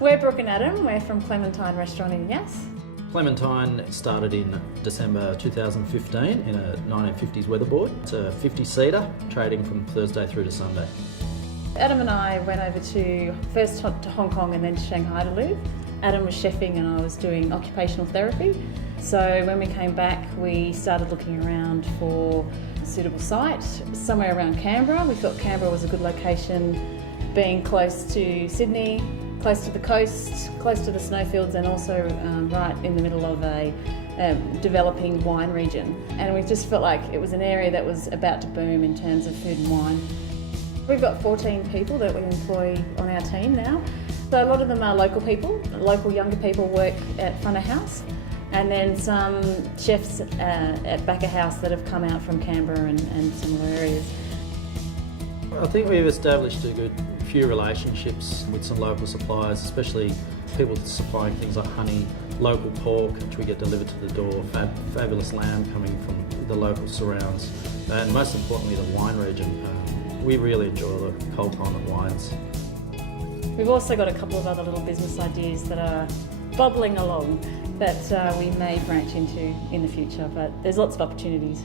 We're Brooke and Adam. We're from Clementine restaurant in Yass. Clementine started in December 2015 in a 1950s weatherboard. It's a 50-seater, trading from Thursday through to Sunday. Adam and I went over first to Hong Kong and then to Shanghai to live. Adam was chefing and I was doing occupational therapy. So when we came back, we started looking around for a suitable site, somewhere around Canberra. We thought Canberra was a good location, being close to Sydney, close to the coast, close to the snowfields, and also right in the middle of a developing wine region. And we just felt like it was an area that was about to boom in terms of food and wine. We've got 14 people that we employ on our team now. So a lot of them are local people. Local younger people work at front of house, and then some chefs at back of house that have come out from Canberra and similar areas. I think we've established a good few relationships with some local suppliers, especially people supplying things like honey, local pork, which we get delivered to the door, fabulous lamb coming from the local surrounds, and most importantly the wine region. We really enjoy the cold climate wines. We've also got a couple of other little business ideas that are bubbling along that we may branch into in the future, but there's lots of opportunities.